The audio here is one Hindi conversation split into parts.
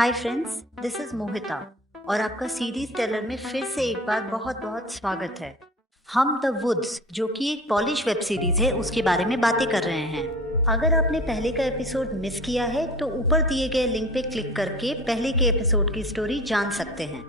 हाय फ्रेंड्स, दिस इज मोहिता और आपका सीरीज टेलर में फिर से एक बार बहुत बहुत स्वागत है। हम द वुड्स, जो कि एक पॉलिश वेब सीरीज है, उसके बारे में बातें कर रहे हैं। अगर आपने पहले का एपिसोड मिस किया है तो ऊपर दिए गए लिंक पे क्लिक करके पहले के एपिसोड की स्टोरी जान सकते हैं।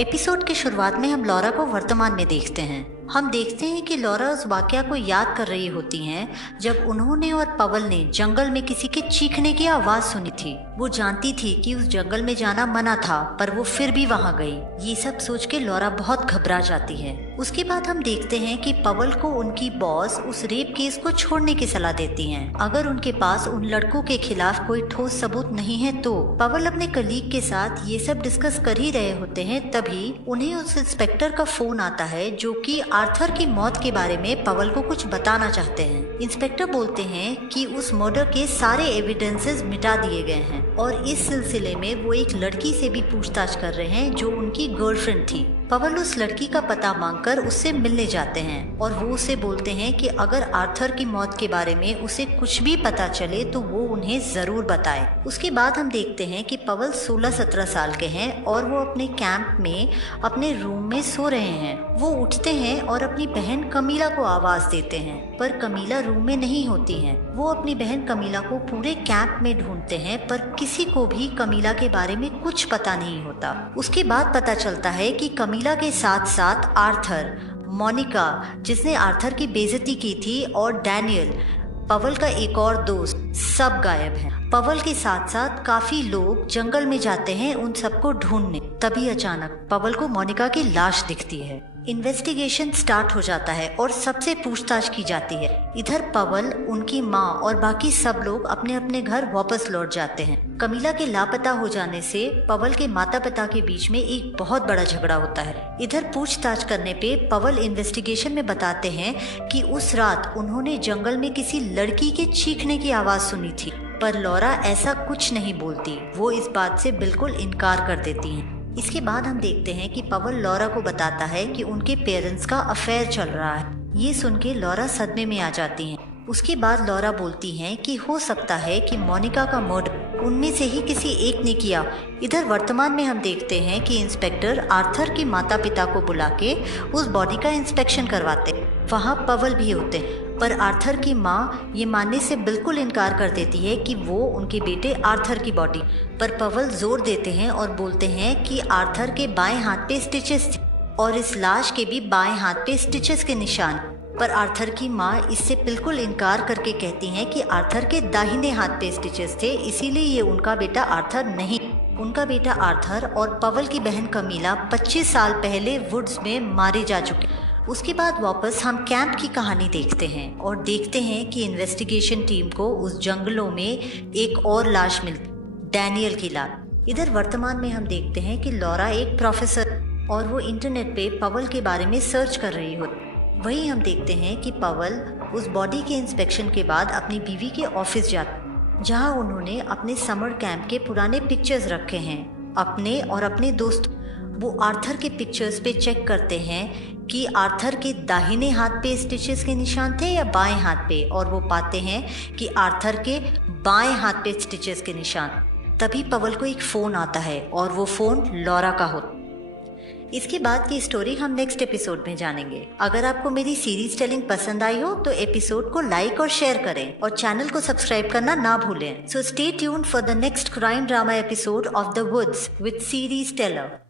एपिसोड की शुरुआत में हम लॉरा को वर्तमान में देखते हैं। हम देखते हैं कि लॉरा उस वाकया को याद कर रही होती हैं जब उन्होंने और पवल ने जंगल में किसी के चीखने की आवाज सुनी थी। वो जानती थी कि उस जंगल में जाना मना था, पर वो फिर भी वहां गई। ये सब सोच के लॉरा बहुत घबरा जाती है। उसके बाद हम देखते हैं कि पवल को उनकी बॉस उस रेप केस को छोड़ने की सलाह देती हैं। अगर उनके पास उन लड़कों के खिलाफ कोई ठोस सबूत नहीं है तो पवल अपने कलीग के साथ ये सब डिस्कस कर ही रहे होते हैं। तभी उन्हें उस इंस्पेक्टर का फोन आता है जो कि आर्थर की मौत के बारे में पवल को कुछ बताना चाहते हैं। इंस्पेक्टर बोलते हैं कि उस मर्डर के सारे एविडेंसेस मिटा दिए गए हैं और इस सिलसिले में वो एक लड़की से भी पूछताछ कर रहे हैं जो उनकी गर्लफ्रेंड थी। पवल उस लड़की का पता मांगकर उससे मिलने जाते हैं और वो उसे बोलते हैं कि अगर आर्थर की मौत के बारे में उसे कुछ भी पता चले तो वो उन्हें जरूर बताए। उसके बाद हम देखते हैं कि पवल 16-17 साल के हैं और वो अपने कैंप में अपने रूम में सो रहे हैं। वो उठते हैं और अपनी बहन कमीला को आवाज देते हैं, पर कमीला रूम में नहीं होती है। वो अपनी बहन कमीला को पूरे कैंप में ढूंढते हैं, पर किसी को भी कमीला के बारे में कुछ पता नहीं होता। उसके बाद पता चलता है कि कमीला के साथ साथ आर्थर, मोनिका जिसने आर्थर की बेइज्जती की थी, और डैनियल, पवल का एक और दोस्त, सब गायब हैं। पवल के साथ साथ काफी लोग जंगल में जाते हैं उन सबको ढूंढने। तभी अचानक पवल को मोनिका की लाश दिखती है। इन्वेस्टिगेशन स्टार्ट हो जाता है और सबसे पूछताछ की जाती है। इधर पवल, उनकी माँ और बाकी सब लोग अपने अपने घर वापस लौट जाते हैं। कमीला के लापता हो जाने से पवल के माता पिता के बीच में एक बहुत बड़ा झगड़ा होता है। इधर पूछताछ करने पे पवल इन्वेस्टिगेशन में बताते हैं कि उस रात उन्होंने जंगल में किसी लड़की के चीखने की आवाज सुनी थी, पर लॉरा ऐसा कुछ नहीं बोलती। वो इस बात से बिल्कुल इनकार कर देती हैं। इसके बाद हम देखते हैं कि पवल लॉरा को बताता है कि उनके पेरेंट्स का अफेयर चल रहा है। ये सुन के लॉरा सदमे में आ जाती हैं। उसके बाद लॉरा बोलती हैं कि हो सकता है कि मोनिका का मर्डर उनमें से ही किसी एक ने किया। इधर वर्तमान में हम देखते हैं कि इंस्पेक्टर आर्थर के माता पिता को बुला के उस बॉडी का इंस्पेक्शन करवाते। वहाँ पवल भी होते, पर आर्थर की माँ ये मानने से बिल्कुल इनकार कर देती है कि वो उनके बेटे आर्थर की बॉडी। पर पवल जोर देते हैं और बोलते हैं कि आर्थर के बाएं हाथ पे स्टिचेस थे और इस लाश के भी बाएं हाथ पे स्टिचेस के निशान। पर आर्थर की माँ इससे बिल्कुल इनकार करके कहती हैं कि आर्थर के दाहिने हाथ पे स्टिचेस थे, इसीलिए ये उनका बेटा आर्थर नहीं। उनका बेटा आर्थर और पवल की बहन कमीला 25 साल पहले वुड्स में मारे जा चुके। उसके बाद वापस हम कैंप की कहानी देखते हैं और देखते हैं कि इन्वेस्टिगेशन टीम को उस जंगलों में एक और लाश मिलती, डैनियल की लाश। इधर वर्तमान में हम देखते हैं कि लॉरा एक प्रोफेसर और वो इंटरनेट पे पवल के बारे में सर्च कर रही होती। वहीं हम देखते हैं कि पवल उस बॉडी के इंस्पेक्शन के बाद अपनी बीवी के ऑफिस जाता, जहां उन्होंने अपने समर कैंप के पुराने पिक्चर्स रखे हैं, अपने और अपने दोस्त। वो आर्थर के पिक्चर्स पे चेक करते हैं कि आर्थर के दाहिने हाथ पे स्टिचेस के निशान थे या बाएं हाथ पे, और वो पाते हैं कि आर्थर के बाएं हाथ पे स्टिचेस के निशान। तभी पवल को एक फ़ोन आता है और वो फ़ोन लॉरा का होता। इसके बाद की स्टोरी हम नेक्स्ट एपिसोड में जानेंगे। अगर आपको मेरी सीरीज टेलिंग पसंद आई हो तो एपिसोड को लाइक और शेयर करें और चैनल को सब्सक्राइब करना ना भूलें। So stay tuned for the next crime drama episode of the woods with series Taylor.